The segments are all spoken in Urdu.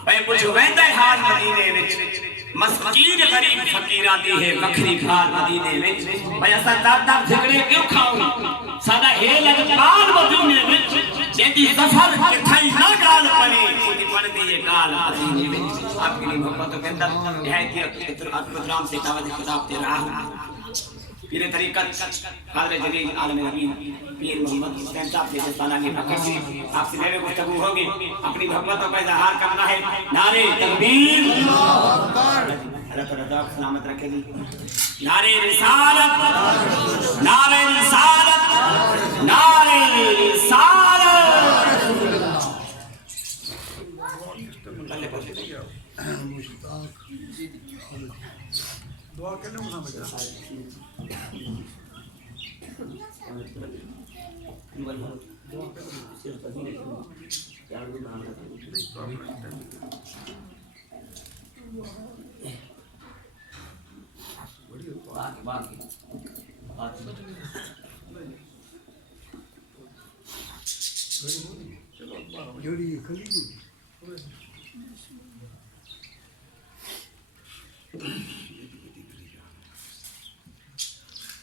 اے کچھ ویندہ حال مدینے وچ مسکین غریب فقیران دی ہے وکھری کھال مدینے وچ بھئی اساں دار جھگڑے کیوں کھاؤں ساڈا ہے لگتار مدینے وچ جیندی ظفر کتھائی نہ گال پڑی خود پڑھدی ہے گال مدینے وچ آپ کی محبت کے اندر ہے کہ اترام سے دعوت خطاب دے رہا ہوں پیر طریقت قادر جلیل عالم نبی پیر محمد حسین صاحب سے جسانہ کی پکسی آپ سے میرے گفتگو ہوگی اپنی محبتوں کا اظہار کرنا ہے نعرے تکبیر اللہ تعالیٰ دعا سلامت رکھے گی نعرے رسالت نعرے رسالت نعرے رسالت دعا کرنے میں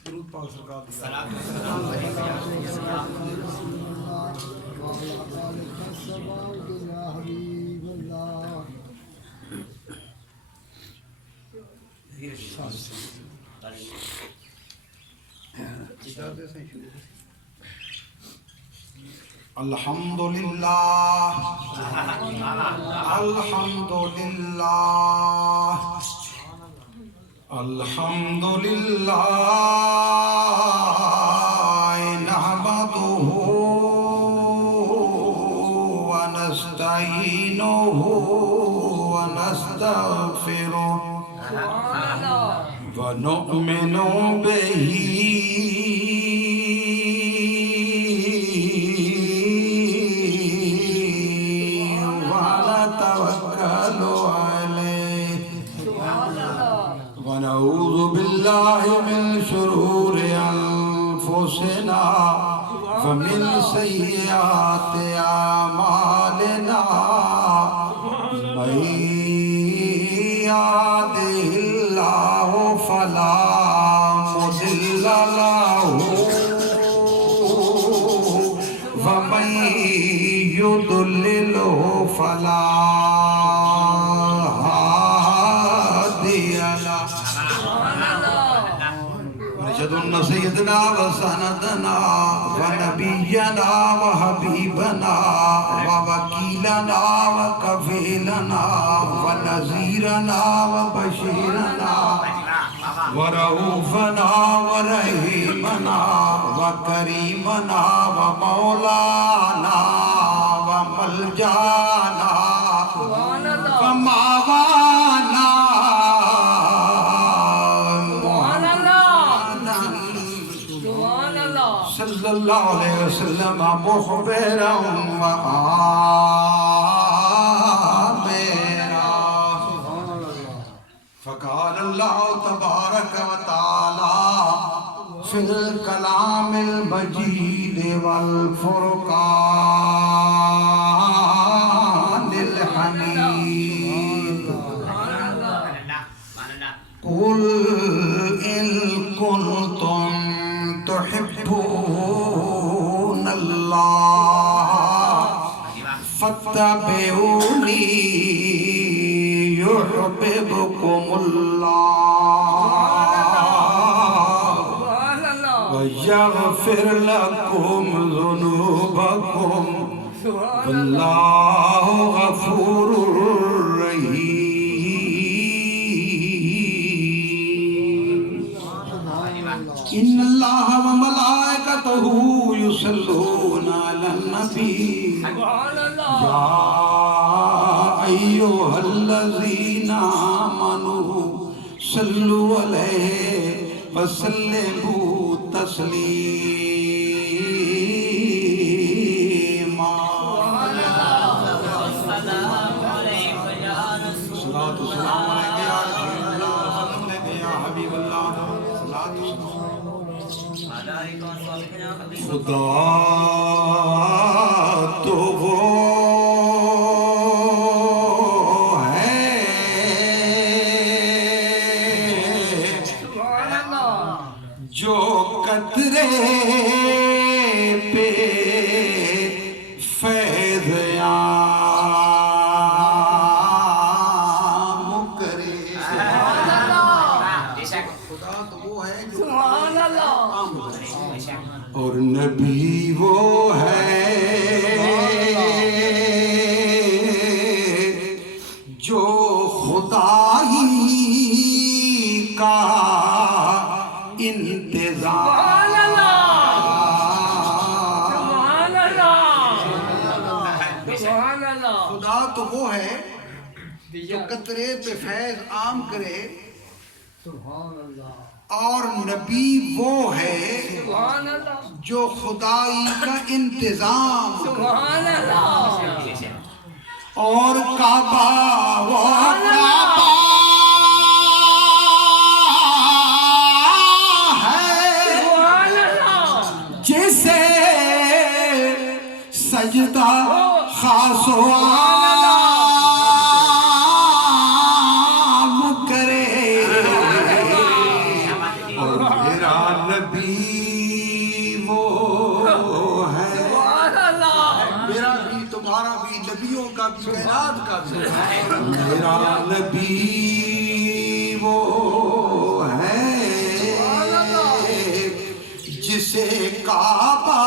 درود پاک سرکار دی الحمدللہ الحمدللہ الحمدللہ نحمده ونستعینه ونستغفره ونؤمن به ونتوکل علیه ونعوذ بالله من شرور أنفسنا ومن سيئات أعمالنا من يهده الله فلا مضل له ومن يضلل فلا ونشهد أن سيدنا وسندنا ونبينا وحبيبنا ووكيلنا وكفيلنا ونذيرنا وبشيرنا ورؤوفنا ورحيمنا وكريمنا ومولانا وملجانا ومأوانا صلی اللہ علیہ وسلم مخبرا وآمرا فقال اللہ تبارک وتعالی فی الکلام المجید والفرقان الحمید قل ان کنتم تحبون اللہ فاتبعونی یحببکم اللہ ویغفر لکم ذنوبکم واللہ غفور رحیم ان اللہ وملائکتہ یصلون علی النبی یا ایھا الذین آمنوا صلوا علیہ وسلموا تسلیما صلاۃ و سلام علیک یا رسول اللہ یا حبیب اللہ خدا تو وہ وہ ہے جو قطرے پہ فیض عام کرے، اور نبی وہ ہے جو خدائی کا انتظام، اور کعبہ وہ کعبہ ہے جسے سجدہ خاص و عام کرے، اور میرا نبی وہ ہے، میرا بھی تمہارا بھی نبیوں کا بھی کائنات کا بھی، میرا نبی وہ ہے جسے کعبہ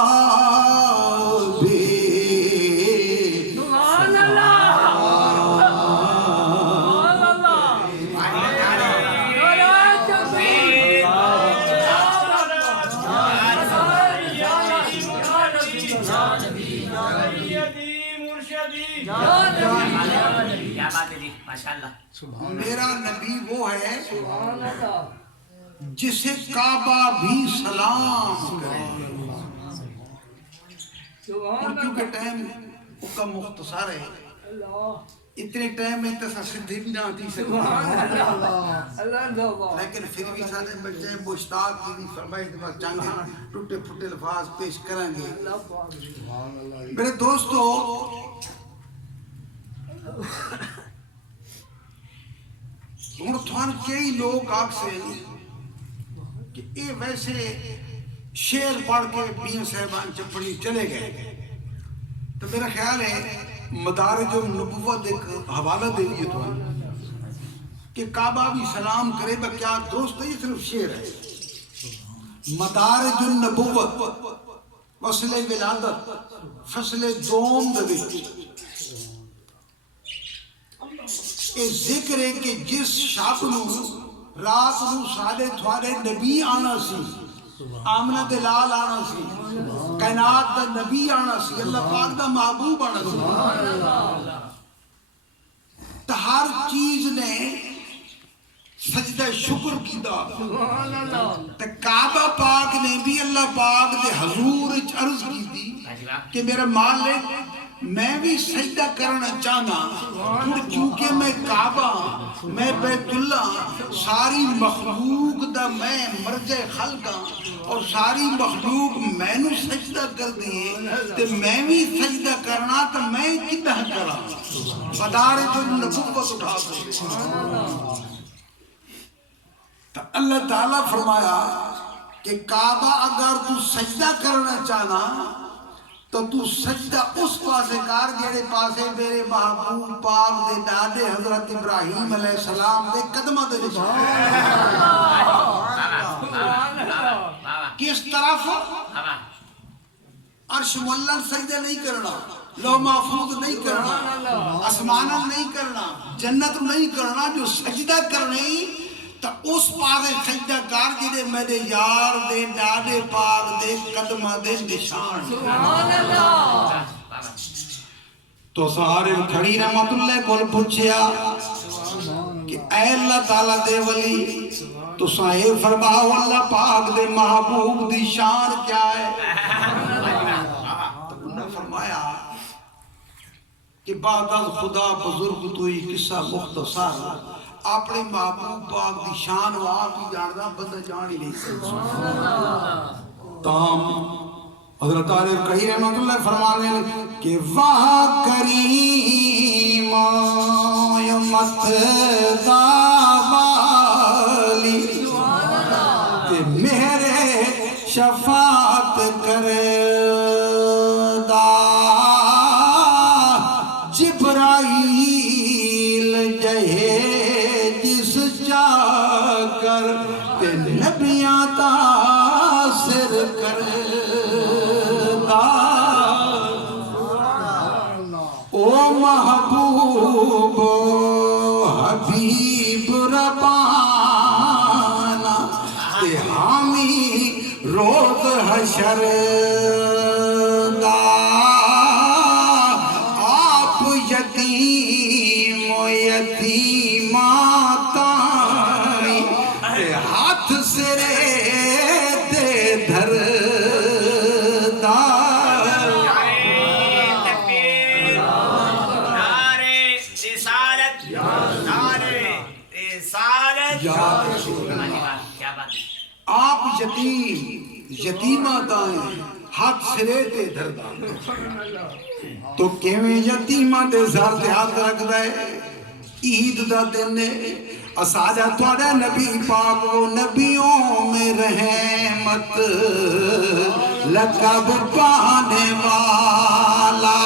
بھی میرا نبی وہ ہے جسے کعبہ بھی سلام کرے، اور کیونکہ ٹائم کا مختصر ہے، اتنے ٹائم میں تسا سدھی بھی نہ آتی سکتی، لیکن پھر بھی سارے بچے مشتاق کی فرمائش کے بعد چنگ ٹوٹے پھوٹے الفاظ پیش کریں گے۔ میرے دوستو، ہوں تھوان کئی لوگ آگ سے کہ اے ویسے شعر پڑھ کے میاں صاحبان چپڑی چلے گئے، تو میرا خیال ہے مدارج النبوت ایک حوالہ دے دیے تو کہ کعبہ بھی سلام کرے، با کیا درست ہے، یہ صرف شعر ہے۔ مدارج النبوت فصل ولادت فصل دوم دویچ یہ ذکر ہے کہ جس شب نو رات نو سارے تھوارے نبی آنا سی، آمنہ دلال آنا سی، کائنات دا نبی آنا سی، اللہ پاک دا محبوب آنا سی، تو ہر چیز نے سجدہ شکر کی دا، تو کعبہ پاک نے بھی اللہ پاک دے حضور عرض کی دی کہ میرا مالک میں بھی سجدہ کرنا چاہنا، چونکہ میں کعبہ، میں بیت اللہ، ساری مخلوق دا میں مرجع خلقہ، اور ساری مخلوق میں نو سجدہ کر دیئے، تو میں بھی سجدہ کرنا تو میں کدہ کرا مدارج النبوت اٹھا دے۔ تو اللہ تعالیٰ فرمایا کہ کعبہ اگر تو سجدہ کرنا چاہنا تو تو سجدہ اس پاسے کار جیڑے پاسے میرے محبوب پاک دے دادے حضرت ابراہیم علیہ السلام دے قدمہ دے نشان۔ کس طرف؟ عرش مولن سجدہ نہیں کرنا، لوح محفوظ نہیں کرنا، آسمانہ نہیں کرنا، جنت نہیں کرنا، جو سجدہ کرنے تو اس پاسے سجدہ کار جیڑے میرے یار دے ڈاڈے پاک دے قدمہ دے نشان۔ تو سہارے کھڑی رحمت اللہ کو پوچھیا کہ اے اللہ تعالیٰ دے ولی، تو سائے فرماؤ اللہ پاک دے محبوب دی شان کیا ہے؟ تو انہوں نے فرمایا کہ بعد از خدا بزرگ تو یہ قصہ مختصر، اپنے محبوب پاک دی شان و آپ ہی جاندہ بندہ جان ہی نہیں سکتا۔ تام حضرت عارف کہی رحمت اللہ فرمانے کہ واہ کریم یمت داوالی کہ میرے شفاعت کردہ جبرائیل جہے نبیاں تاثر کردہ او محبوب حبیب ربانا تے حامی روز حشر دا آپ یتیم یتیماں تائی تے ہاتھ سرے تے دھر آپ یتیمہ دائیں ہاتھ سرے تے دھردہ تو کیویں یتیمہ دے زار تے ہاتھ رکھ دے عید دا دینے اساجہ توڑے نبی پاک وہ نبیوں میں رحمت لقب پانے والا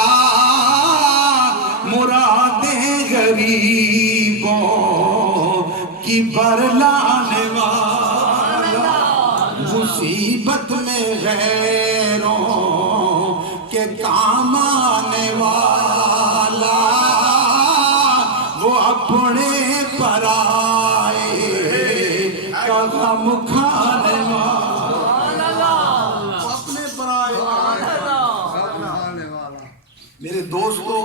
مرادیں غریبوں کی برلانے والا مصیبت میں غیروں کے کام آنے والا وہ اپنے پرائے کا غم کھانے والا وہ اپنے پرائے کھانے والا میرے دوستو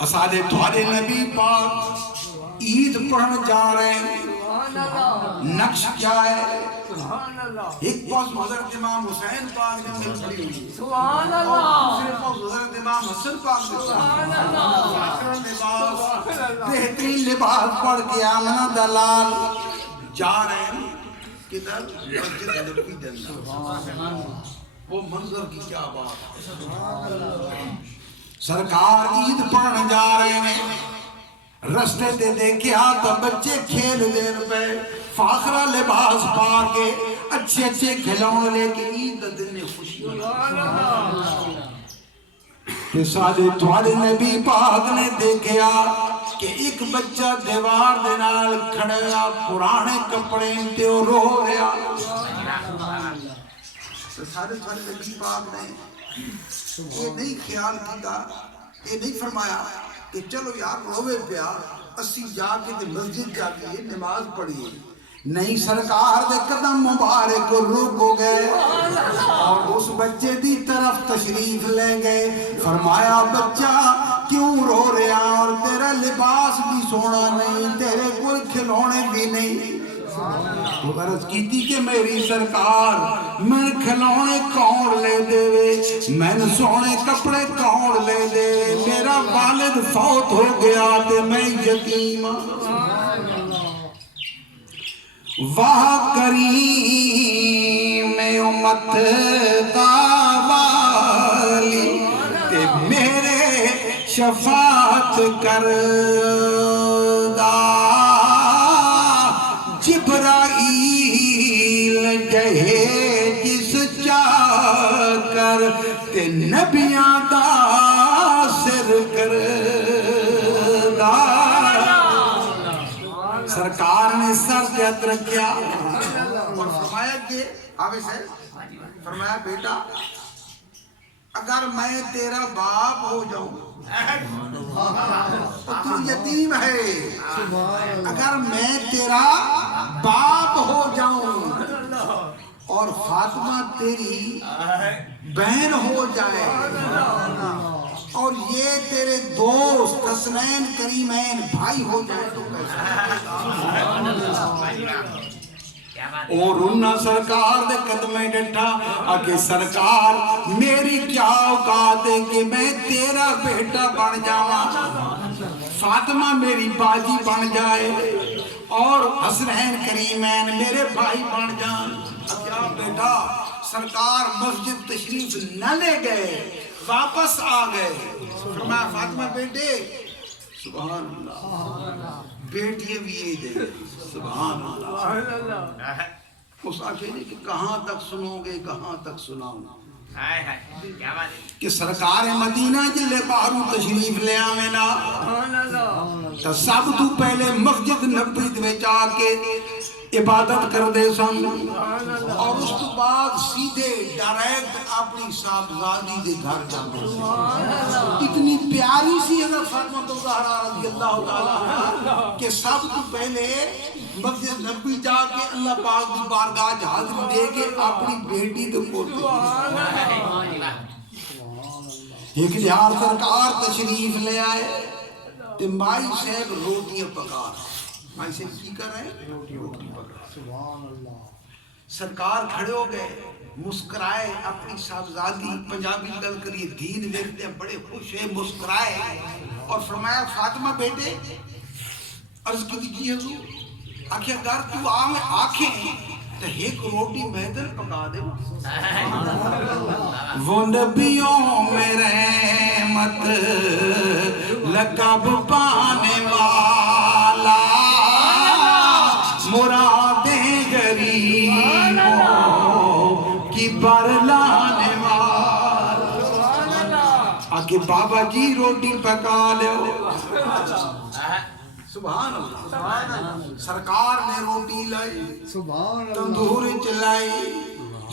اسادے تھوڑے نبی پاک عید پڑھنے جا رہے ہیں نقش کیا ہے ایک پاس حضرت امام حسین پاک نے کھڑی ہوئی سبحان اللہ دوسرے پاس حضرت امام حسن پاک نے بہترین لباس پڑھ کے آمنہ دلال جا رہے ہیں کدھر مسجد نبوی کے اندر وہ منظر کی کیا بات سرکار عید پڑھنے جا رہے ہیں رستے تے دیکھیا تو بچے کھیل دین پہ فاخرہ لباس پا کے اچھے اچھے کھلون لے کے عید دن میں خوشی کہ سادے تھوڑے نبی پاک نے دیکھیا کہ ایک بچہ دیوار دنال کھڑیا پرانے کپڑے تے رو رہا سادے تھوڑے نبی پاک نے یہ نہیں خیال کیتا یہ نہیں فرمایا کہ چلو یار روے پیا اسی جا کے مسجد جا کے نماز پڑھیے نہیں سرکار دے قدم مبارک رک ہو گئے اور اس بچے دی طرف تشریف لے گئے فرمایا بچہ کیوں رو رہا اور تیرا لباس بھی سونا نہیں تیرے کوئی کھلونے بھی نہیں وہ عرض کی تھی کہ میری سرکار میں کھلونے کون لے دے میں سونے کپڑے کون لے دے میرا والد فوت ہو گیا تے میں یتیم واہ کریم امت کا والی تے میرے شفاعت کردہ جبرائیل جہے جس چاکر تے نبیاں دا سر کردہ سرکار نے سر سے ہاتھ رکھیا اور فرمایا کہ آگے سے فرمایا بیٹا اگر میں تیرا باپ ہو جاؤں تو تو یتیم ہے اگر میں تیرا باپ ہو جاؤں اور فاطمہ تیری بہن ہو جائے اور یہ تیرے دوست حسنین کریمین بھائی ہو جائے تو اور انہا سرکار دے قدمیں ڈٹھا آکے سرکار میری کیا اوقات ہے کہ میں تیرا بیٹا بن جاواں فاطمہ میری باجی بن جائے اور حسنین کریمین میرے بھائی بن جائیں کیا بیٹا سرکار مسجد تشریف نہ لے گئے واپس آ گئے فرمایا فاطمہ بیٹے سبحان اللہ بیٹیے بھی یہ دے سبحان اللہ اس آکے نے کہ کہاں تک سنو گے کہاں تک سناؤں کہ سرکار مدینہ جلے باہروں تشریف لے آمینا تو سب تو پہلے مسجد نبوی میں جا کے عبادت کر دے سن اور اس تو بعد سیدھے ڈائریکٹ اپنی صاحبزادی دے گھر جاتے اتنی پیاری سی حضرت فاطمہ الزہرا رضی اللہ تعالیٰ کہ سب تو پہلے مسجد نبوی جا کے اللہ پاک کی بارگاہ حاضری دے کے اپنی بیٹی دے پوتے ایک جہاں سرکار تشریف لے آئے تے مائی صاحب روٹیاں پکا رہے، مائی صاحب کی کر رہے ہیں؟ روٹی پکا رہے۔ سرکار کھڑے ہو گئے، مسکرائے، اپنی صاحبزادی پنجابی گل کریے دین دیکھتے ہیں بڑے خوش ہیں، مسکرائے اور فرمایا فاطمہ بیٹے، عرض کی جی حضور، آخیا اگر تو آنکھیں تو ایک روٹی میدر پکا دے۔ وہ نبیوں میں رحمت لقب پانے والا، مرادیں غریبوں کی برلانے والا، آگے بابا جی روٹی پکا لو۔ سبحان اللہ، سرکار نے روٹی لائی، تندور چلائی،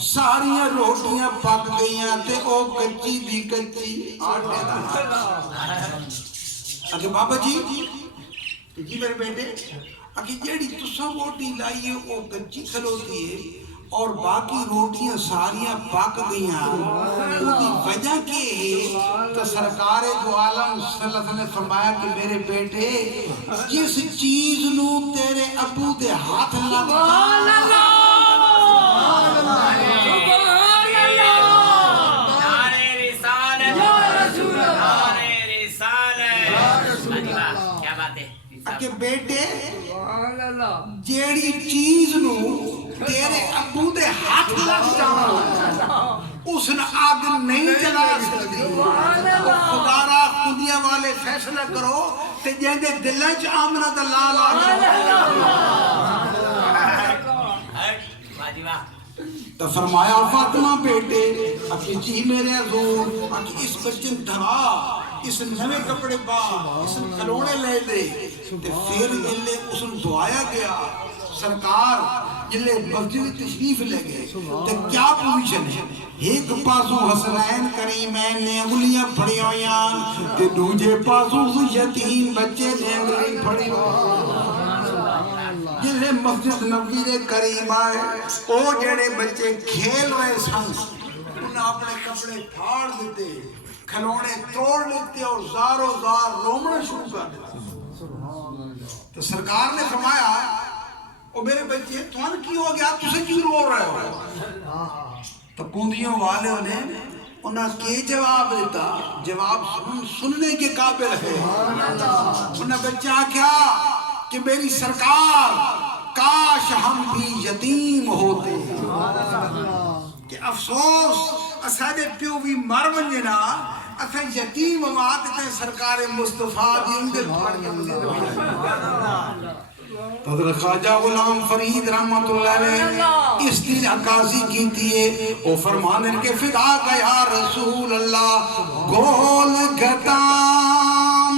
ساریاں روٹیاں پک گئیاں تے او کچی دی کچی آٹے دا۔ آگے بابا جی میرے بیٹے، آگے جیڑی تساں روٹی لائیے او کچی کھلوتی ہے اور باقی روٹیاں ساریاں پک گئیاں، اس کی وجہ کے ہے تو سرکار دو عالم صلی اللہ علیہ وسلم نے فرمایا کہ میرے بیٹے جس چیز نو تیرے ابو دے ہاتھ لگ کہ بیٹے جیڑی چیز نو تیرے ابو دے ہاتھ لگ جانا اس نے آگ نہیں جلا سکتی، خدا را خودیاں والے فیصلہ کرو تے جیندے دلیں چ آمنہ دلال تو فرمایا فاطمہ بیٹے، اکی جی میرے حضور، اکی اس بچن دھرا، اس نوے کپڑے پا، اس کھلونے لے دے، تے پھر جلے اس نے دعایا گیا سرکار جلے مسجد تشریف لے گئے تے کیا پوزیشن ہے؟ ایک پاسو حسنین کریمین نے انگلیاں پھڑی ہویاں تے دوجے پاسو یتیم بچے نے انگلی پھڑی ہویاں۔ جلے مسجد نبی دے قریب آئے، او جڑے بچے کھیل رہے سن انہیں اپنے کپڑے پھاڑ دیتے، کھلونے توڑ لیتے اور زارو زار رومنا شروع کر دیتے۔ تو سرکار نے فرمایا او میرے بچے تمہارا کی ہو گیا، تُسے کیوں رو رہے ہو؟ تو کندیوں والے نے انہاں کے جواب دیتا، جواب سننے کے قابل ہے۔ انہاں بچہ کیا کہ میری سرکار کاش ہم بھی یتیم ہوتے، کہ افسوس اساڑے پیو بھی مر ونجنا، اساں یتیم مات تے سرکار مصطفیٰ دی انگل پھڑ کے مزید حضرت خواجہ غلام فرید رحمت اللہ علیہ اس دن عکاسی کیتی ہے، او فرمانے کے فدا کا یا رسول اللہ، گول گھٹا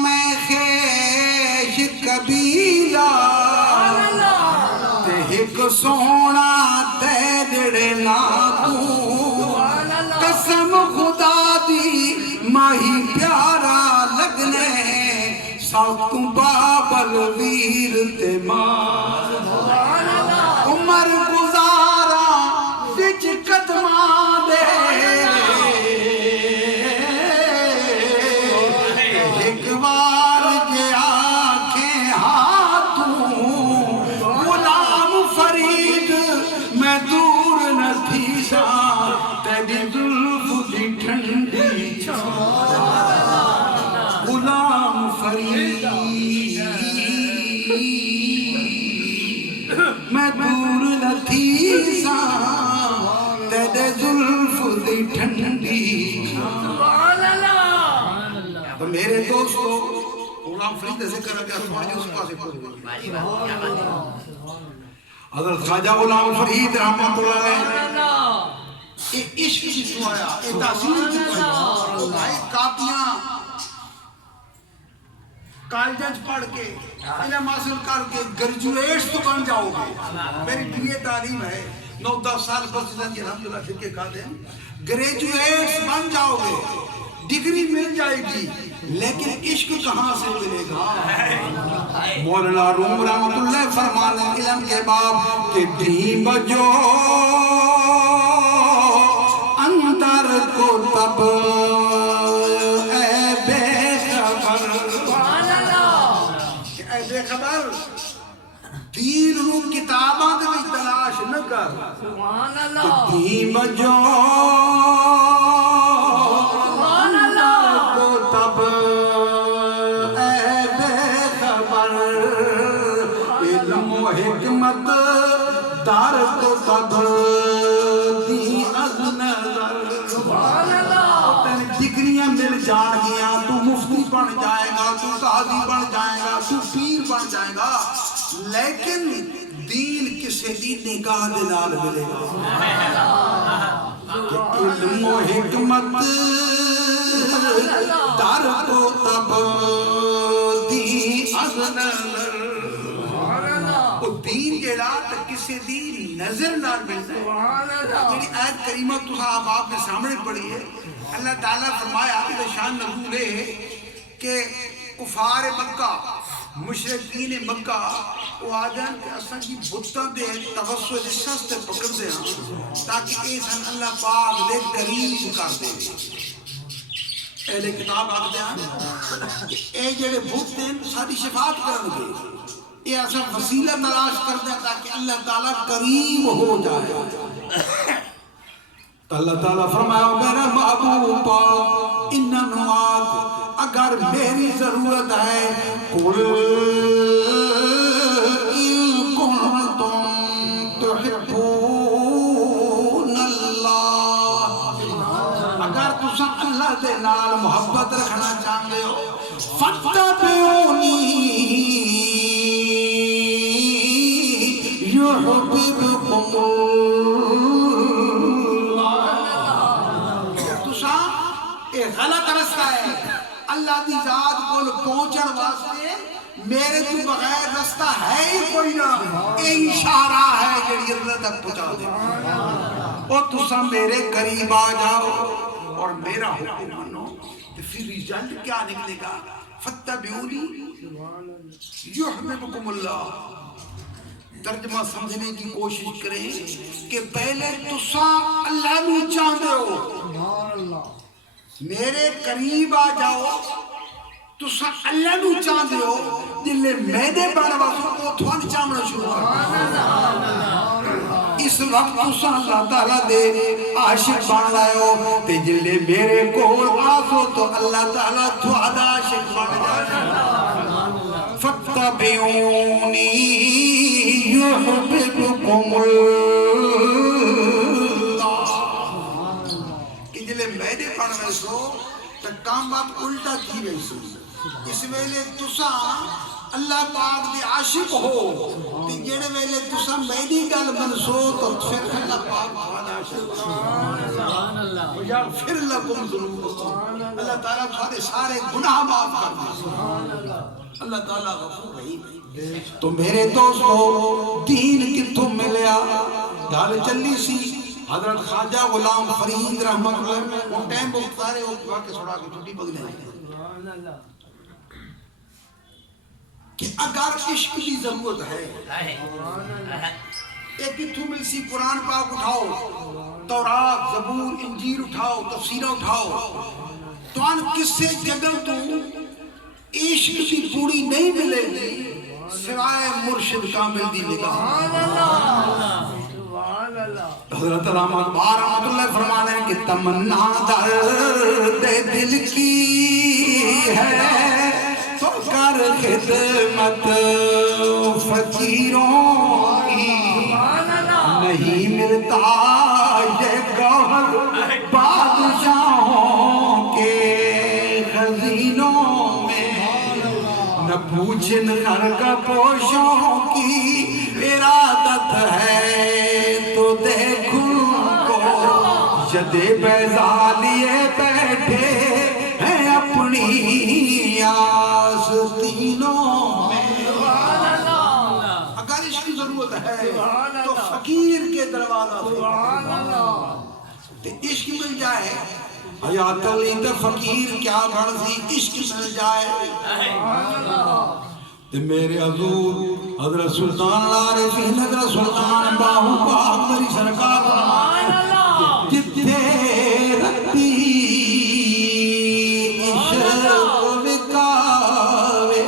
میں خیش قبیلہ تے ایک سونا تے جڑے ناتوں، قسم خدا دی ماہی پیارا لگنے ساکتوں بابل ویر تے ماں، عمر گزارا وچ قدماں دے، ایک بار کے آنکھیں ہاتھوں، غلام فرید میں دور نہ تھی سا، تیری زلف دی ٹھنڈی چھاں، غلام فرید میں دور نہ تھی سا، تیرے زلف دی ٹھنڈی چھاں۔ تو میرے دوستو غلام فرید سے کرا گیا سمجھے اس پاسے پہنچ حضرت خواجہ غلام فرید رحمت اللہ علیہ یہ عشق کی سوایا، یہ تحصیل کی سوایا، بھائی کاپیاں کالجز پڑھ کے علم حاصل کر کے گریجویٹس تو بن جاؤ گے، میری دنیا تعلیم ہے 9-10 سال بس جی الحمدللہ فقہ کھاتے ہیں، گریجویٹس بن جاؤ گے، ڈگری مل جائے گی، لیکن عشق کہاں سے ملے گا؟ مولانا روم رحمت اللہ فرمانے علم کے باب کہ دھی بجو اندر کو تب اے بے خبر، اے بے خبر دین نو کتاباں دے وچ تلاش نہ کر سبحان اللہ دین بجو سبحان اللہ کو تب اے بے خبر علم و حکمت دار کو تب دی از نظر سبحان اللہ تین ڈگریاں مل جان گیا تو مفتی بن جائے گا تو قاضی بن جائے گا تو پیر بن جائے گا لیکن دین کسے دی نگاہ دے نال ملے گا کہ علم و حکمت در کو تب دی از نظر او دین جیڑا تے کسے دی نظر نال ملتا ہے سبحان اللہ جیڑی آیت کریمہ تو آپ نے سامنے پڑھی ہے اللہ تعالیٰ فرمایا کہ شان نزول ہے کہ کفار مکہ مشرکین مکہ وہ آ جائیں کہ اساں کی بتاں دے توسل سستے پکڑ دے ہاں تاکہ ایسان اللہ پاک دے قریب کر دے اہل کتاب آگ دے ہاں کہ اے جڑے بت ہیں ساری شفاعت کرن گے یہ اساں وسیلہ تلاش کر دیں تاکہ اللہ تعالیٰ قریب ہو جائے اللہ تعالیٰ فرمایا میرا محبوب پاک انہوں اگر میری ضرورت ہے قل ان کنتم تحبون اللہ اگر تسا اللہ دے نال محبت رکھنا چاہتے ہو فاتبعونی یحببکم غلط رستہ ہے اللہ دی ذات کو پہنچن واسطے میرے تو بغیر رستہ ہے ہی کوئی نہ اے اشارہ ہے جڑی اللہ تک پہنچا دے اور تسا میرے قریب آ جاؤ اور میرا حکم مانو تو پھر رزلٹ کیا نکلے گا فتبعونی یحببکم اللہ ترجمہ سمجھنے کی کوشش کریں کہ پہلے تسا اللہ نو چاہتے ہو سبحان اللہ میرے قریب آ جاؤ تسا اللہ نو چاہتے ہو جلے میدے بڑھ واسو کو تھوان چاہنا شروع کر اس وقت تسا اللہ تعالیٰ دے عاشق بن رہے ہو تے جلے میرے کول آسو تو اللہ تعالیٰ تھوڑا عاشق بن جائے فَاتَّبِعُونِي يُحْبِبْكُمُ میدے پڑھ رہے سو تو کام بات الٹا کی رہی سو اس ویلے تسا اللہ پاک دے عاشق ہو تو جڑے ویلے تسا میدی گل بن سو تو پھر اللہ پاک بہت عاشق پھر لکم ذنوبکم اللہ تعالیٰ سارے گناہ معاف کر دے اللہ تعالیٰ غفور رحیم تو میرے دوستو دین کتوں ملیا گل چلی سی حضرت خواجہ غلام فرید رحمت اللہ وہ ٹائم بہت سارے وہ واقع سڑا کے چھوٹی پگلے ہیں کہ اگر عشق کی ضرورت ہے ایک کتوں مل سی قرآن پاک اٹھاؤ تورات زبور انجیل اٹھاؤ تفسیرہ اٹھاؤ تو ان کس سے جگہ تو عشق کی پوری نہیں ملے گی سوائے مرشد کامل دی نگاہ حضرت علامہ اقبال رحمت اللہ فرمانے ہیں کہ تمنا درد دل کی ہے تو کر خدمت فقیروں کی نہیں ملتا یہ گوہر بادشاہوں کے خزینوں میں نہ پوچھن ہر کا پوشوں کی ارادت ہے تو دیکھوں کو جد بیضا لیے بیٹھے ہیں اپنی آستینوں میں اگر اس کی ضرورت ہے تو فقیر کے دروازہ سے عشق مل جائے حیات علی تو فقیر کیا بڑھتی عشق مل جائے میرے حضور حضرت سلطان العارفین حضرت سلطان باہو پاک میری سرکار جتنے رکھتی عشق وکاوے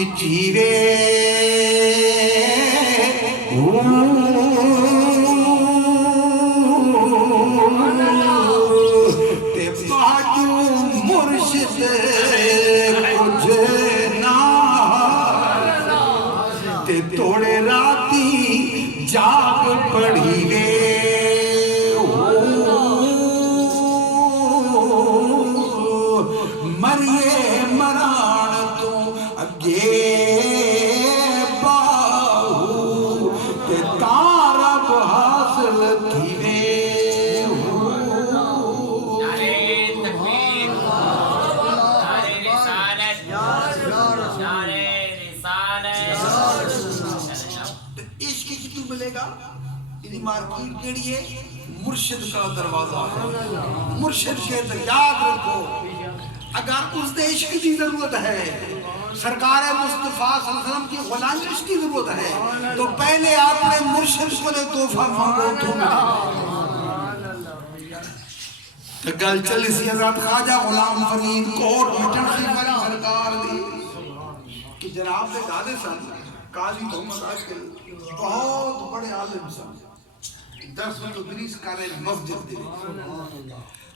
کہ جیوے تے باجو مرشد کچھ نہ تے توڑے راتی جاگ پڑھی وے مریے مران تو اگے باہو تے تارب حاصل تھی وے نعرے تکبیر، نعرے رسالت، نعرے رسالت۔ عشق کی تو ملے گا یعنی مارکیٹ کیڑی ہے مرشد کا دروازہ ہے مرشد کے اندر یاد رکھو اگر اس نے عشق کی ضرورت ہے سرکار مصطفیٰ صلی اللہ علیہ وسلم کی غلامی عشق کی ضرورت ہے تو پہلے آپ نے مرشد کو لے تحفہ مانگو تو تو گل چلی سی حضرت خواجہ غلام فرید کوٹ مٹن سی والی سرکار دی کہ جناب نے دادے سن قاضی محمد عاشقی بہت بڑے عالم سن 10 تدریس کرے مسجد دے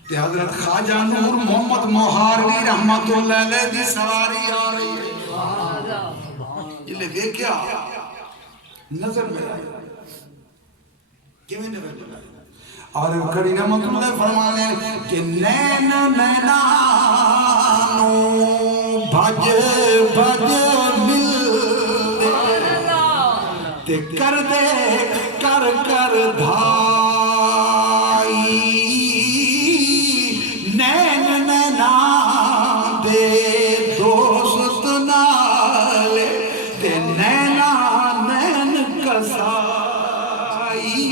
تے حضرت خواجہ نور محمد مہاروی رحمت اللہ علیہ دی سواری آ رہی ہے یہ لے دیکھیا نظر میں کیویں نظر میں اور کڑی رحمت اللہ فرمانے کہ نین نینانو بھج بھج مل تے کر دے کر کر دھائی نین نینا دے دوست نالے تے نینا نین کسائی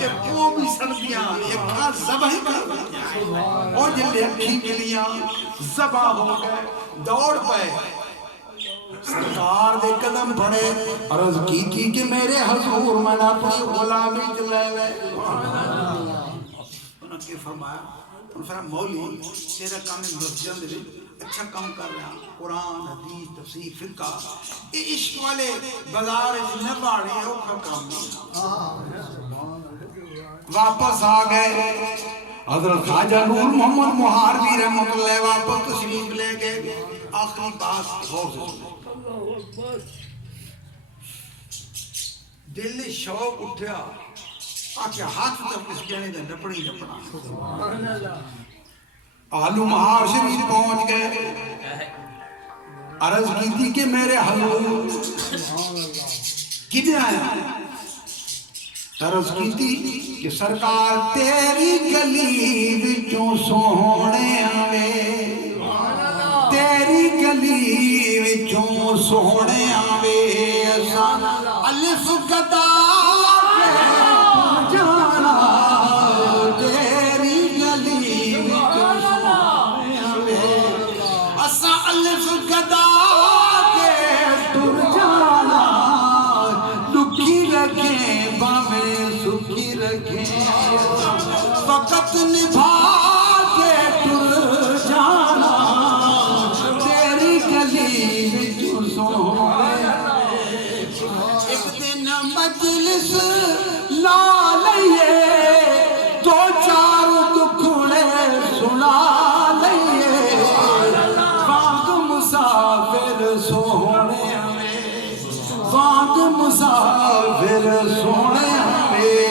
یہ وہ بھی سردیاں یہ کھا زبہ ہی کر اور جلے اکھی ملیاں زبہ ہو گئے دوڑ پائے سرکار دے قدم پڑے عرض کی تھی کہ میرے حضور میں نے اپنی غلامی چلے لے انہوں نے فرمایا مولی تیرا کام مرجن دے اچھا کام کر رہا قرآن حدیث تفسیر فقہ یہ عشق والے بازار نہ باڑے ہو کام نہیں واپس آ گئے حضرت خواجہ نور محمد مہاروی رحمت اللہ واپس تشریف لے گئے آخری بات غور سے دل شوق اٹھیا آکے ہاتھ تک اس کہنے دے نپڑی نپڑا آلو مہار شریف پہنچ گئے عرض کی تھی کہ میرے حضور کتنے آیا عرض کی تھی کہ سرکار تیری گلی وچوں سونے آوے تیری گلی وچوں سونے آوے الف قدا جانا تیری گلی وچوں سونے آوے اسا الف قدا کے تر جانا دکھی رکھیں باویں سکھی رکھیں وقت نبھا کے تر جانا تیری گلی وچوں سونے ایک دن مجلس لا لئیے دو چار دکھڑے سنا لئیے وانگ مسافر سونے ہمیں وانگ مسافر سونے ہمیں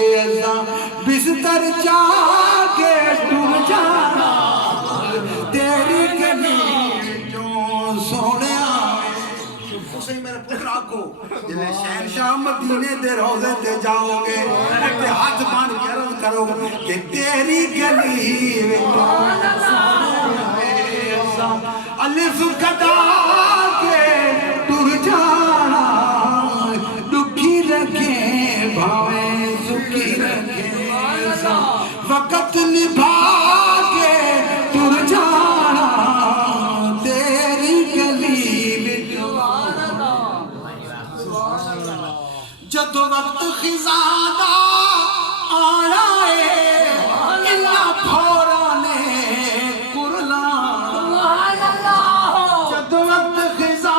بستر جا کے ٹر جانا تیری گلی وچوں سونے ہمیں میرے پتر آکو جنہیں شہنشاہ مدینے دے روزے تے جاؤ گے تے ہاتھ مان کے عرض کرو کہ تیری گلی الف قدا کے ٹر جانا دکھی رکھیں بھاویں سکھی رکھیں وقت نبھا کے ٹر جانا تیری گلی جدو وقت خزاں دا آیا ہے انہاں پھوراں نے کرلا جدو وقت خزاں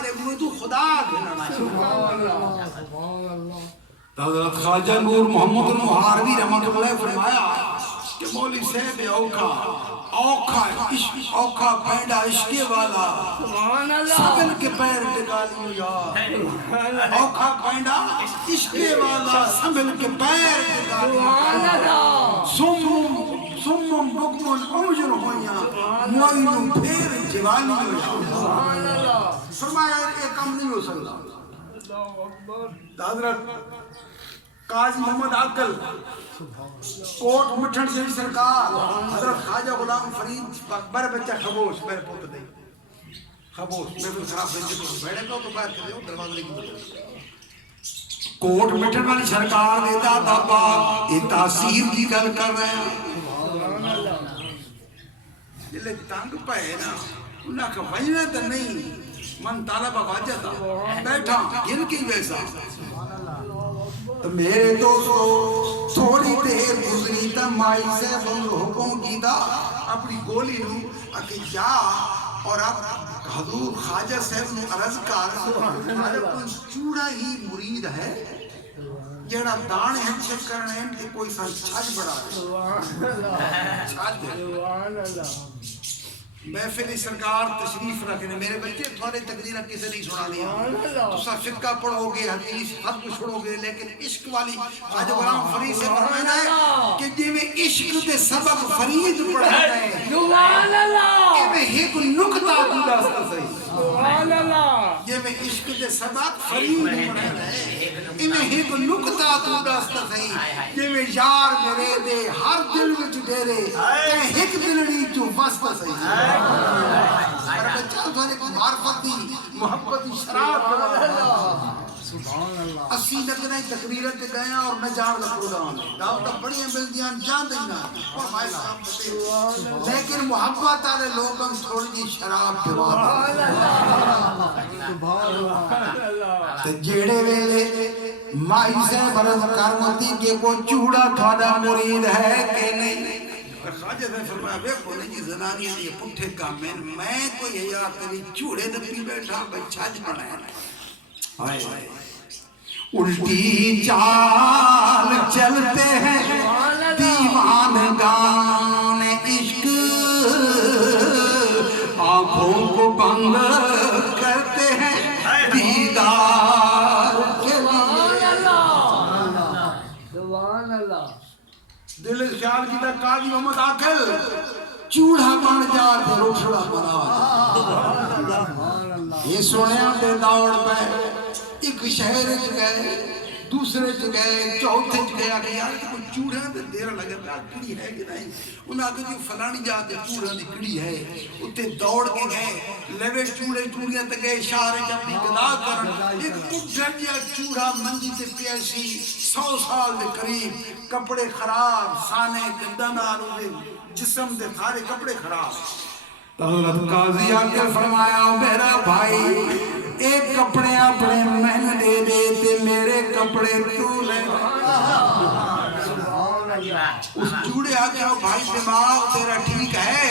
تیرے منہ تو خدا گھننا سبحان اللہ سبحان اللہ حضرت خواجہ نور محمد المحاربی رحمت اللہ فرمایا کہ مولی صاحب اوکھا پینڈا عشقے والا سبحان اللہ سگل کے پیر ٹکا لیو یار اوکھا پینڈا عشقے والا سگل کے پیر ٹکا لیو سبحان اللہ سمم بکمن عمجر ہویاں موئنو پھیر جوانی ہو سبحان اللہ فرمایا ایک کم نہیں ہو سکتا اللہ اکبر حضرت قاضی محمد عقل کوٹ مٹھن سے سرکار حضرت خواجہ غلام فرید بڑے بچہ خبوش میرے پوت دے خبوش میں بھی خراب بچے کو بیٹھے کو تو باہر کرے ہو دروازے کی طرف کوٹ مٹھن والی سرکار نے دادا پاک یہ تاثیر کی گل کر رہے ہیں جلے تنگ پہ نا انہاں کا وجہ تو نہیں من طالب واجہ تھا بیٹھا گن کی ویسا تو میرے دوستو تھوڑی دیر گزری تا مائی سے بند حکم کی دا اپنی گولی نو اکی جا اور اب حضور خواجہ صاحب نے عرض کر خواجہ کوئی چوڑا ہی مرید ہے جیڑا دان ہم چیک کرنے ہیں کہ کوئی سال چھاج بڑھا ہے چھاج ہے محفل سرکار تشریف رکھنے میرے بچے تھوڑے تقریرہ کسے نہیں سنا دیا تو سا فقہ پڑھو گے حدیث حد کو چھوڑو گے لیکن عشق والی خواجہ غلام فرید سے فرمائنا ہے کہ جی میں عشق دے سبب فرید پڑھانا ہے سبحان اللہ کہ میں ایک نکتہ کو داستا صحیح سبحان اللہ جی میں عشق دے سبب فرید پڑھانا ہے کہ میں ایک نکتہ کو داستا صحیح جی میں یار میرے دے ہر دل وچ ڈیرے کہ ایک دلڑی جو واسطہ صحیح اور بچہ تو ایک معرفت دی محبت دی شراب سبحان اللہ اسی لگنے تقریرت گئے اور میں جان لگ پروگرام دعوتہ بڑی ملدیاں جان دینا اور بھائی صاحب بتے لیکن محبت آلے لوگوں تھوڑی جی شراب کے بعد تو جیڑے ویلے مائی سے برز کرمتی کہ وہ چوڑا تھوڑا مرید ہے کہ نہیں خواجہ نے فرمایا بے بولے جی زنانیاں یہ پٹھے کام میں کوئی حیاء تیری چوڑے نپی بیٹھا بچہ جمعنا ہے الٹی چال چلتے ہیں دیوانگان عشق آنکھوں کو بند کرتے ہیں دیدار کے سبحان اللہ دل خیال کی تا قاضی محمد عاقل چوڑا بن جا تے روٹڑا بنا یہ سنیا دے دوڑ پہ ایک شہر چ گئے دوسرے چ گئے چوتھے چ گیا کہ یار کوئی چوڑا تے دیر لگے پیا کڑی ہے کہ نہیں انہاں کہ جو فلانی جا تے چوڑا دی کڑی ہے اوتے دوڑ کے گئے لوے چوڑے چوڑیاں تے گئے شہر چ اپنی گدا کرن ایک اٹھن جا چوڑا منجی تے پیا سی 100 سال دے قریب کپڑے خراب سانے گندا نال جسم دے سارے کپڑے خراب حضرت قاضی آ کے فرمایا میرا بھائی ایک کپڑے اپنے میں دے دے تے میرے کپڑے تو لے اس چوڑے آ کے بھائی دماغ تیرا ٹھیک ہے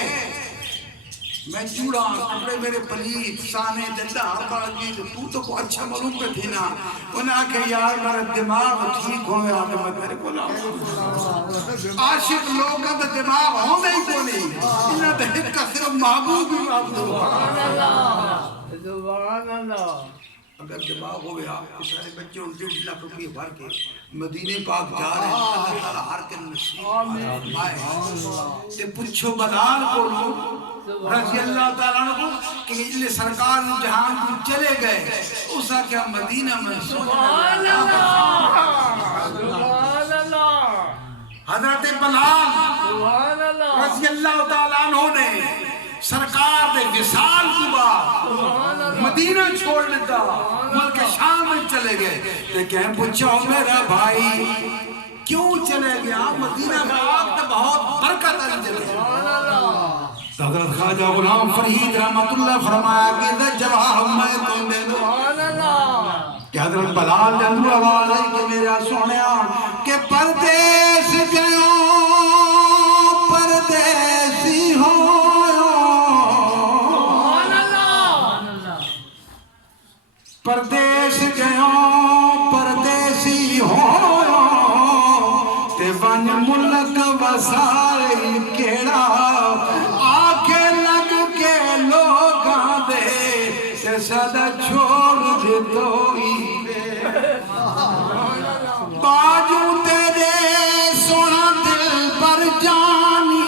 میں چوڑا کپڑے میرے پلیت سانے دندا باقی تو کو اچھا معلوم پہ تھی نا انہاں کہ یار میرا دماغ ٹھیک ہو گیا تو میں تیرے کو لاؤں عاشق لوگوں کا دماغ ہونا ہی کو نہیں انہاں دے ہٹ کا صرف محبوب ہی محبوب سبحان اللہ اگر دماغ ہو گیا تو سارے بچے ان 1.5 لاکھ روپے بھر کے مدینے پاک جا رہے ہیں اللہ تعالیٰ ہر کے نصیب آئے تے پوچھو بلال کو رضی اللہ تعالیٰ عنہ کہ یہ سرکار جہان کو چلے گئے اسا کیا مدینہ میں سبحان اللہ سبحان اللہ حضرت بلال سبحان اللہ رضی اللہ تعالیٰ عنہ نے سرکار دے وصال کی بات مدینہ چھوڑ لیتا ملک شام میں چلے گئے لیکن پوچھو میرا بھائی کیوں چلے گیا مدینہ میں آپ تو بہت برکت ہے چلے حضرت خواجہ غلام فرید رحمت اللہ فرمایا کہ دے جواب میں تم دے دو کہ حضرت بلال دے اندر آواز ہے کہ میرا سونیا کہ پردیس گئے پردیسی ہو پردیس گیا پردیسی ہویا تے ون ملک وسائی کیڑا آکے لگ کے لوگاں دے تے صدا چھوڑ دے توئی باجو تیرے سونا دل پر جانی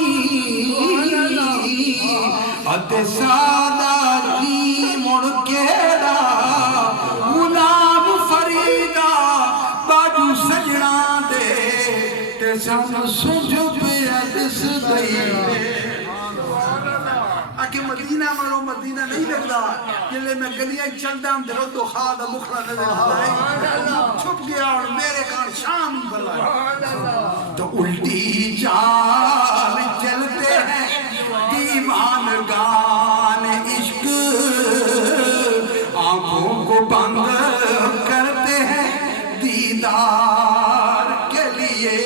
اتے سادہ جی مڑ کیڑا غلام فریدہ باجو سجنا دے تے سن سجھ پہ دس دئی آکے مدینہ مرو مدینہ نہیں لگتا جلے میں گلیاں چلتا ہوں دلو تو خواد مخلا نظر آئے چھپ گیا اور میرے کان شام بلائے تو الٹی چال چلتے ہیں دیوان گان عشق آنکھوں کو بند کرتے ہیں دیدار کے لیے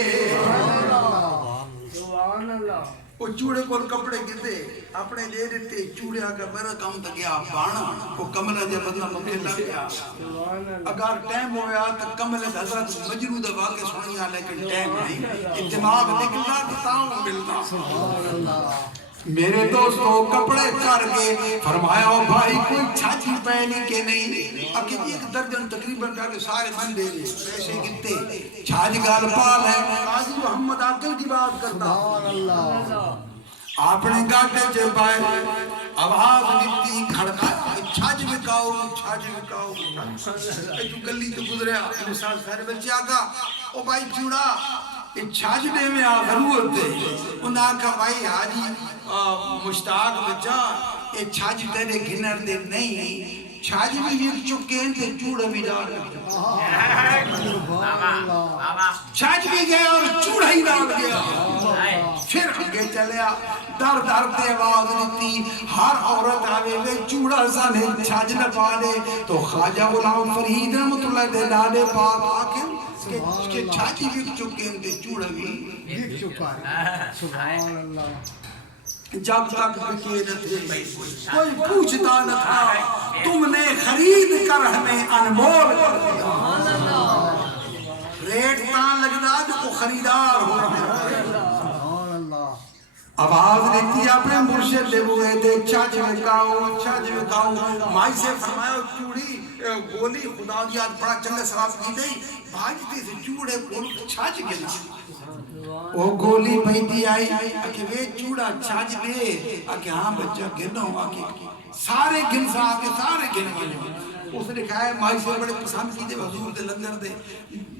وہ چوڑے کو کپڑے گندے اپنے لے دیتے چوڑے آگا میرا کام تا گیا بانا وہ کملہ جے بدلا ممکن لگ گیا اگر ٹائم ہویا تو کملہ حضرت مجنو دا واقع سنیا لیکن ٹائم نہیں دماغ نکلنا تاؤں ملنا میرے دوستو کپڑے کر کے فرمایا بھائی کوئی چھاچی پہنی کے نہیں اکی ایک درجن تقریباً کر کے سارے من دے دے پیسے گتے چھاچ گال پال ہے قاضی محمد عاقل کی بات کرتا آپ نے گاٹے جے بائے آواز دیتی کھڑکا چھاچ بکاؤ چھاچ بکاؤ تو گلی تو گزریا مثال سارے بچے آگا او بھائی چوڑا یہ چھاجنے میں ضرورت ہے انہاں کا بھائی حاجی مشتاق بچا یہ چھاج تیرے گھنر دے نہیں چھاج بھی ایک چکے ہیں تے چوڑا بھی ڈال چھاج بھی گیا اور چوڑا ہی ڈال گیا پھر آگے چلیا در در تے آواز دیتی ہر عورت آوے وے چوڑا سانے چھاج نہ پالے تو خواجہ غلام فرید رحمت اللہ دے ڈالے پاک آکر کہ چھاچی بھی چکے ہیں چوڑا بھی دیکھ چکا ہے سبحان اللہ جب تک بکے نہ تھے کوئی پوچھتا نہ تھا تم نے خرید کر ہمیں انمول کر دیا ریٹ تاں لگنا جو کو خریدار ہو رہے آواز دیتی اپنے مرشد دے ہوئے دے چھاچ وکاؤ مائی سے فرمایا چوڑی گولی خدا دیاد بڑا چنگے سواب کی دئی بھاجتی سے چوڑے گول چھاچ گنا وہ گولی بھیدی آئی کہ وہ چوڑا چھاچ دے کہ ہاں بچہ گنو سارے گن سا آگے سارے گن اس نے کہا ہے مائی سے بڑے پسند کی دے حضور دے لنگر دے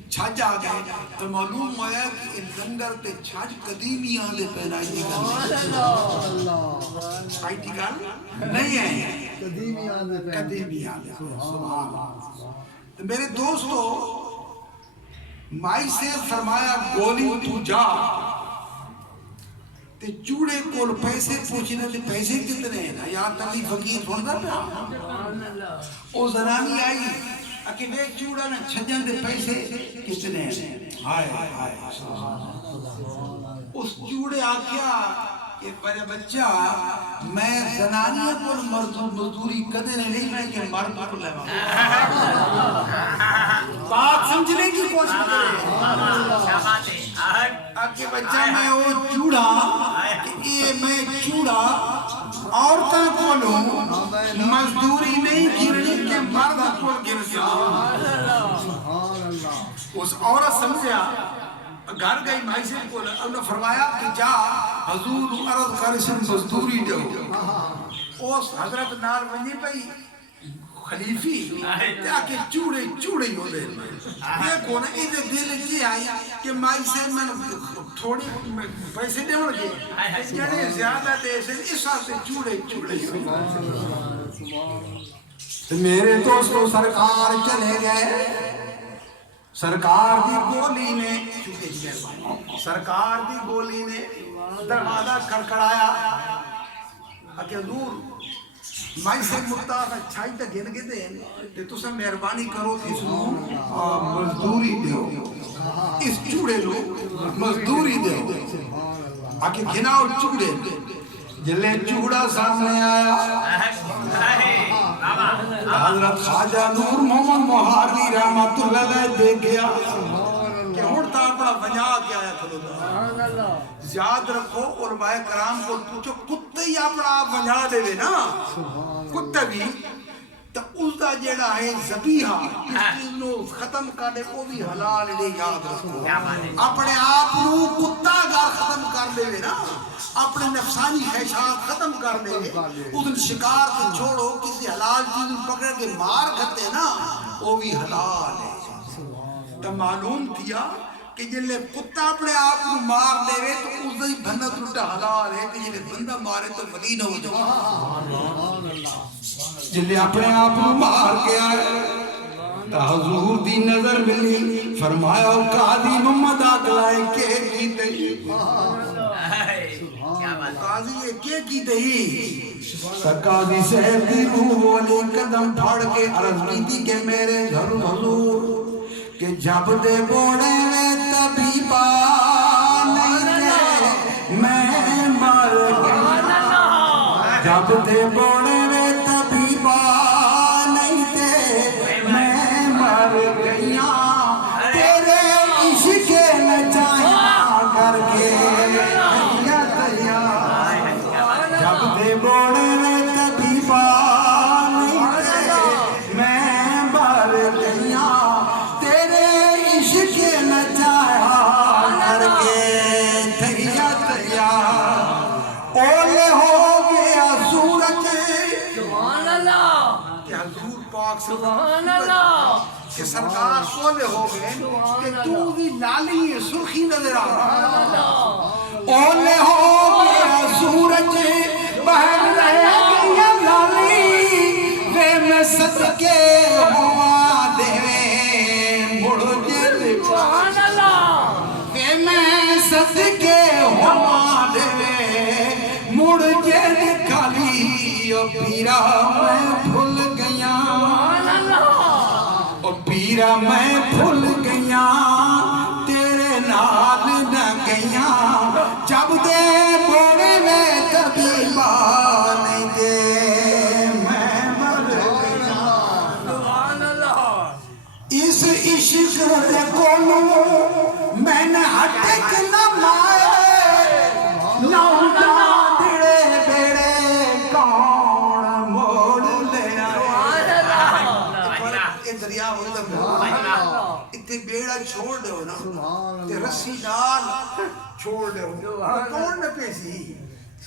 چھاج آ گئے تو معلوم ہوا کہ ان لنگر تے چھاج قدیمی آلے پہنائی دی گل آئی دی گل نہیں ہے قدیمی آلے سبحان اللہ میرے دوستو مائی سے فرمایا گولی تو جا تے چوڑے کول پیسے پوچھنے تے پیسے کتنے ہیں نا یہاں تک فقیر سنتا پیا او زنانی آئی کہ وہ چوڑا نہ چھجن دے پیسے کتنے ہیں ہائے اس چوڑے آکیا کہ میرے بچہ میں زنانیہ پر مزدوری کدے نہیں میں کہ مرد پر لے بات سمجھنے کی کوشش کرے آکے بچہ میں وہ چوڑا یہ میں چوڑا عورتوں کو لوں مزدوری نہیں گرنی کہ مرد کو گر سا اس عورت سمجھا گھر گئی مائی سے کو انہوں نے فرمایا کہ جا حضور عرض خارشن مزدوری دو اس حضرت نار ونی پئی خلیفی تاکہ چوڑے ہو دے یہ کونا ایدے دل کی آئی کہ مائی سے میں تھوڑی پیسے دے ہوں گے یعنی زیادہ دے سے اس واسطے چوڑے ہو دے میرے دوستو سرکار چلے گئے سرکار دی گولی نے دروازہ کھڑکڑایا کہ حضور مائی سے مختار چھائی تا گن گے دے کہ تُسے مہربانی کرو اس لو مزدوری دیو اس چوڑے لو مزدوری دیو آکے گھناؤ چوڑے جلے چوڑا سامنے آیا حضرت خواجہ نور محمد مہاروی رحمت اللہ علیہ دیکھیا کہ ہن تا اپنا ونجا کے آیا کھلو سبحان اللہ یاد رکھو علماء کرام کو پوچھو کتے ہی اپنا آپ ونجا دے وے نا کتے بھی تو اس دا جیڑا ہے ذبیحہ اس چیز نو ختم کرنے وہ بھی حلال نے یاد رکھو اپنے آپ نو کتا گار ختم کر دے وے نا اپنے نفسانی خواہشات ختم کر دے اس دن شکار کو چھوڑو کسی حلال چیز پکڑ کے مار کھتے نا وہ بھی حلال ہے تو معلوم تھیا کہ جلے کتا اپنے آپ کو مار دے وے تو اس دن بھنت لٹا حلال ہے کہ جلے بندہ مارے تو ولی نہ ہو جاؤ جلے اپنے آپ کو مار کے آئے تو حضور دی نظر ملی فرمایا قاضی محمد آقلائے کے کی دئی قاضی یہ کے کی دئی قاضی صاحب دی روح والی قدم پھاڑ کے عرض کی تھی کہ میرے حضور کہ جب دے بوڑے میں طبیبہ نہیں تھے میں مر گیا جب دے بوڑے میں طبیبہ نہیں تھے میں مر گیا تیرے عشق میں چاہیاں کر کے جب دے بوڑے میں طبیبہ نہیں تھے میں مر گیا اولے ہو گیا سورج سبحان اللہ کہ حضور پاک سبحان اللہ کہ سرکار اولے ہو گئے کہ تو بھی لالی سرخی نظر آ رہا اولے ہو گیا سورج بہن رہے گیا لالی وے میں صدقے ہوا دے مڑ جل سبحان اللہ وے میں صدقے ہوا دے مڑ جل کھالی او پیرا میں بھول گیا او پیرا میں بھول گیا تیرے نال نہ گیا جب دے بوڑے میں طبیبہ نہیں دے میں مر گیا سبحان اللہ اس عشق دے کولوں میں نے ہٹک نہ مائے نہ دریا اتنے بیڑا چھوڑ دے ہو نا تے رسی ڈال چھوڑ دے ہو کون نہ پیسی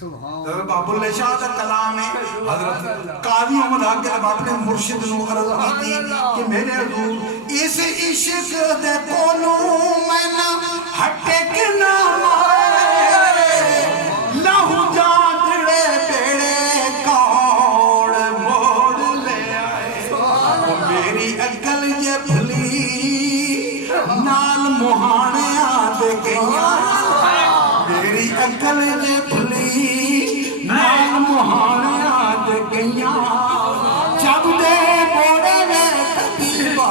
حضرت باب اللہ شاہ کا کلام ہے حضرت قاضی محمد حاکم اپنے مرشد نو عرض کی کہ میرے حضور اس عشق دے کولوں میں نہ ہٹے کہ نہ مائے لہو جانڑے بیڑے کون موڑ لے آئے میری عقل یہ بھلی نال مہانے آدھے گیا میری عقل یہ بھلی نال مہانے آدھے گیا جب دے بوڑے میں طبیبہ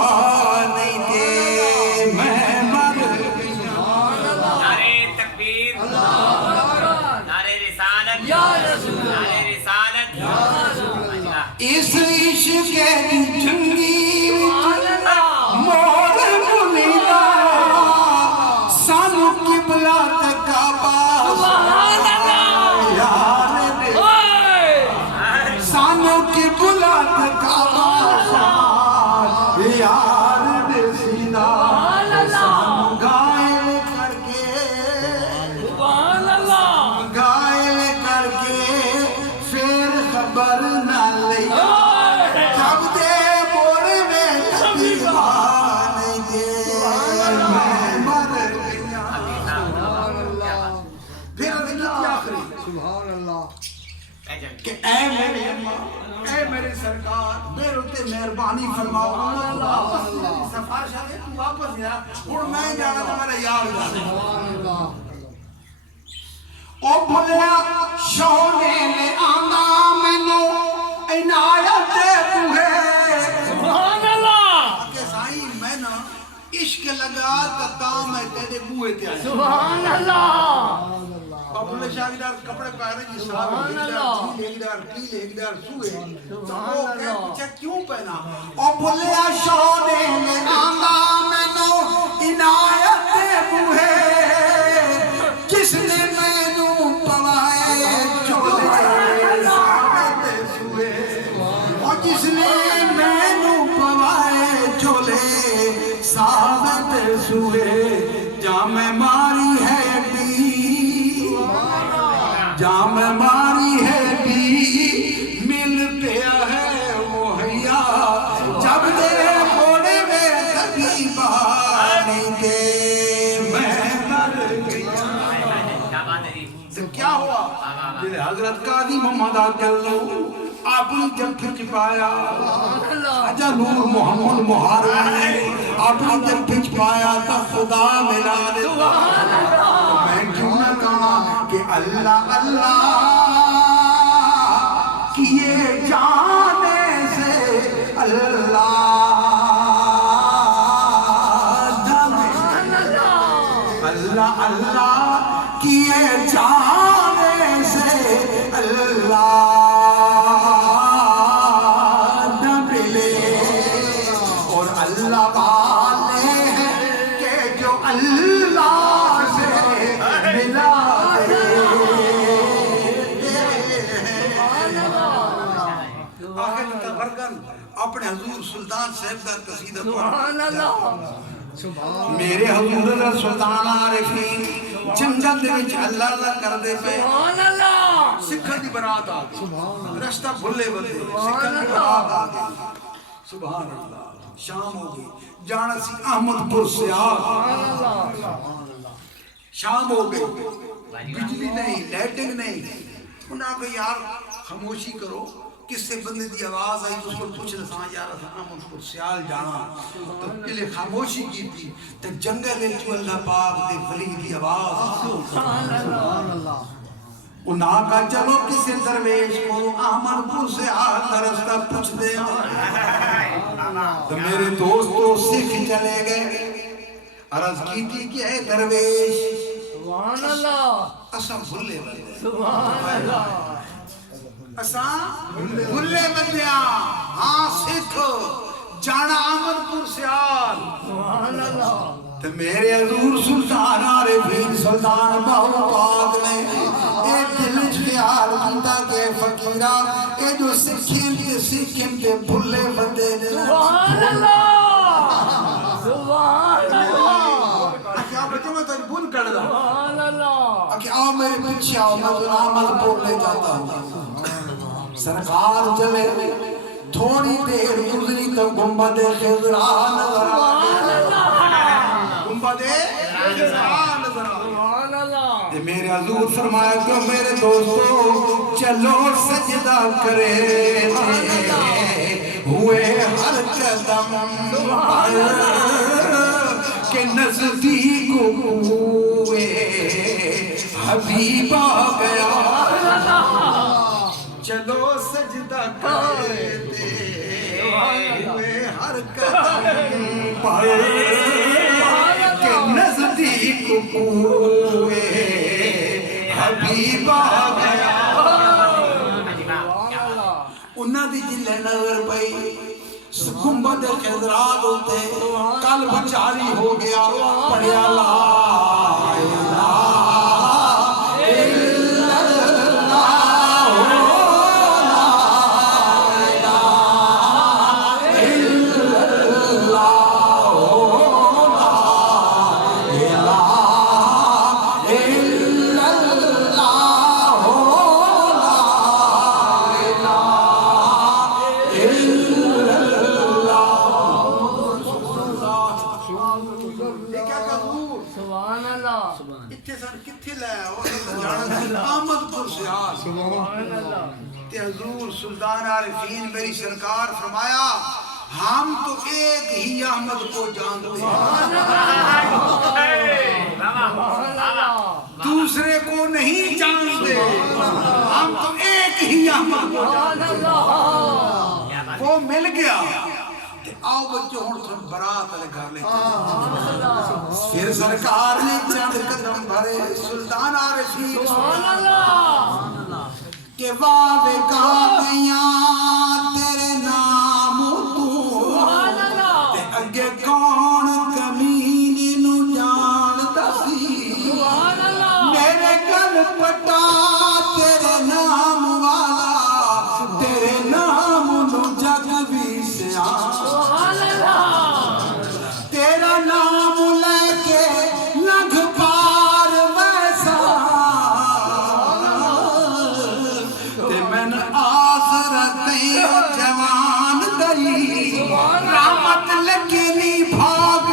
نہیں دے میں مر گیا نعرے تکبیر نعرے رسالت یا رسول اللہ نعرے رسالت یا رسول اللہ اس عشق کی جنگی مور ملیدہ سانو قبلہ تکابہ یار دے سانو قبلہ تکابہ یار دے سیدھا سانو گائل کر کے گائل کر کے پھر خبر نہ لیا جب دے بوڑے میں طبیبہ نہیں دے میں مر گیا پھر ادھر آخری سبحان اللہ کہ اے میری اماں اے میرے سرکار میرے اتے مہربانی فرماؤ واپس سفارش آگے تو واپس جا اور میں جانا تو میرا یار جانا او بھولیا شونے لے آنا میں نو عنایت توہے سبحان اللہ کہ سائیں میں نا عشق لگا تا میں تیرے بوئے تے آیا سبحان اللہ اپنے شاگردار کپڑے پہنے جی صاحب لیگدار سوئے تو وہ کہے پوچھا کیوں پہنا اور بولے شونے میں آنگا میں نو عنایت بوہے جس نے میں نو پوائے چولے ثابت سوئے اور جس نے میں نو پوائے چولے ثابت سوئے جام ماری ہے جام ماری ہے بھی مل پیا ہے مہیا جب دے کوڑے میں کبھی بانی دے میں مر گیا تو کیا ہوا جنہیں حضرت قاضی محمد آکلو اپنی جب پھچ پایا حجا نور محمد محارم نے اپنی جب پھچ پایا تو خدا ملا دیتا میں کیوں نہ کہا کہ اللہ اللہ کیے جانے سے اللہ اللہ اللہ کیے جانے سے اللہ نہ ملے اور اللہ والے ہیں کہ جو اللہ سے ملا اپنے حضور سلطان صاحب کا قصیدہ میرے حضور سلطان عارفین جنگل دے وچ اللہ اللہ کر دے پے سکھاں دی برات آ گئی رشتہ بھلے بندے سکھاں دی برات آ گئی سبحان اللہ شام ہو گئی جانا سی احمد پور سے شام ہو گئی بجلی نہیں لائٹنگ نہیں انہاں کو یار خاموشی کرو کس سے بندے دی آواز آئی تو اس کو پوچھنا ساں یار احمد پور سیال جانا تو پہلے خاموشی کی تھی تو جنگل جو اللہ پاک دے ولی دی آواز سبحان اللہ انہاں کا چلو کسی درویش کو احمد پور سے آل رستہ پوچھ دے تو میرے دوستو سکھ چلے گئے عرض کی تھی کہ اے درویش سبحان اللہ اساں بھلے بندے سبحان اللہ اساں بھلے بندیاں ہاں سکھ جانا احمد پور سیال سبحان اللہ تو میرے حضور سلطان عارفین سلطان باہو پاک نے اے دل خیال کیتا کہ فقیرہ اے جو سکھیں کے بھلے بندے نے سبحان اللہ سبحان اللہ کیا بچے میں تو بھول کر دا سبحان اللہ کہ آؤ میرے پیچھے آؤ میں تو عمل بولنے جاتا ہوں سرکار چلے تھوڑی دیر گزری تو گنبد خضرا نظر گنبد خضرا نظر میرے حضور فرمایا کہ میرے دوستو چلو سجدہ کرے ہوئے ہر قدم کہ نزدیک ہوئے حبیب آ گیا چلو سجدہ کرتے ہوئے ہر قدم پر کہ نزدیک ہوئے حبیب آ گیا انہاں دی جلے نظر پئی گنبد خضرات ہوتے قلب جاری ہو گیا پڑھیا لا الہ الا اللہ لا الہ الا اللہ لا الہ الا اللہ لا الہ سبحان اللہ اتھے سر کتھے لے احمد پور سیال سبحان اللہ تے حضور سلطان عارفین میری سرکار فرمایا ہم تو ایک ہی احمد کو جانتے ہیں دوسرے کو نہیں جانتے ہم تو ایک ہی احمد کو جانتے ہیں وہ مل گیا آؤ بچوں ہوں تھوڑ برات علیہ گھر لے پھر سرکار نے چند قدم بھرے سلطان عارفین سبحان اللہ کہ واوے کاغیاں تیرے نام تو سبحان اللہ تے اگے کون کمینی نو جان دسی سبحان اللہ میرے گل پٹا تیرے نام والا تیرے نام نو جگ بھی سیاں سبحان اللہ تیرا نام لے کے لنگھ پار ویسا تے من آخرتیں جوان دئی رحمت لگنی بھاگ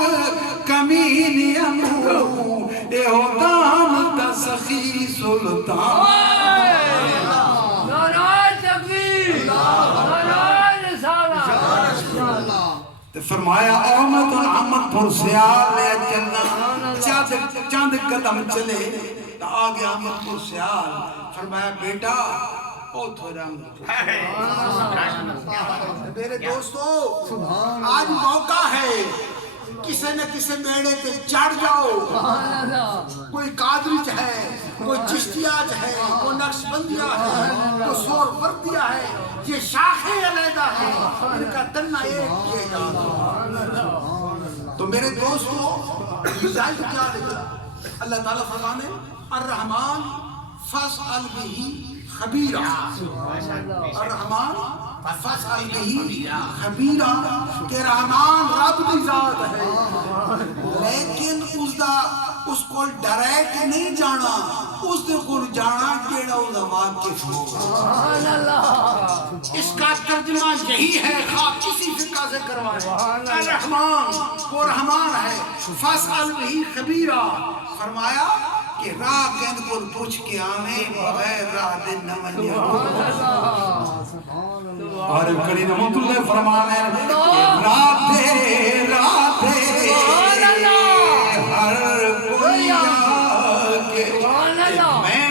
کمینی امو اے ہو دام تسخی سلطان نعرہ تکبیر نعرہ رسالت تے فرمایا احمد احمد پرسیال نے چند قدم چلے تو آگے احمد پرسیال فرمایا بیٹا او تھوڑا میرے دوستو آج موقع ہے کسی نہ کسی بیڑے پہ چڑھ جاؤ کوئی قادریچ ہے کوئی چشتیاج ہے کوئی نقشبندیہ ہے کوئی سور وردیہ ہے یہ شاخیں علیحدہ ہیں ان کا تنہ ایک کیے جاتا تو میرے دوستو رزالت کیا لکھا اللہ تعالیٰ فرمانے الرحمن فاسأل بہی خبیرہ الرحمن فاسأل بہی خبیرہ کہ رحمان رب دی ذات ہے لیکن اس کو ڈائریکٹ نہیں جانا اس دے کو جانا کیڑا اس دا واقف ہو اس کا ترجمہ یہی ہے خواہ کسی فقہ سے کروائے الرحمن وہ رحمان ہے فاسأل بہی خبیرہ فرمایا کہ راہ کہند کو پوچھ کے آویں بغیر راہ دن نہ منیا اور کریم رحمت اللہ فرمانے راتے ہر کوئی آگے میں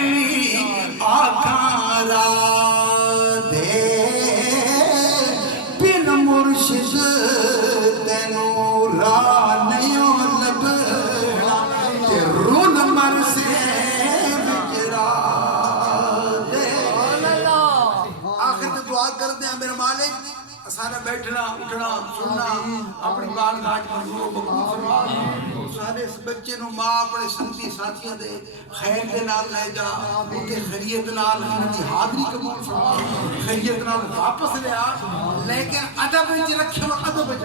آکھاں راتے بن مرشد تینوں راہ نہیں لبڑا تے رون مر سے بچرا دے آخر تو دعا کر دیں میرے مالک سارا بیٹھنا اٹھنا سننا اپنی بال گاج منظور و مقبول فرما سارے اس بچے نو ماں اپنے سنگی ساتھیاں دے خیر دے نال لے جا انتے خیریت نال انتی حاضری قبول فرما خیریت نال واپس لے آ لیکن ادب وچ رکھو ادب وچ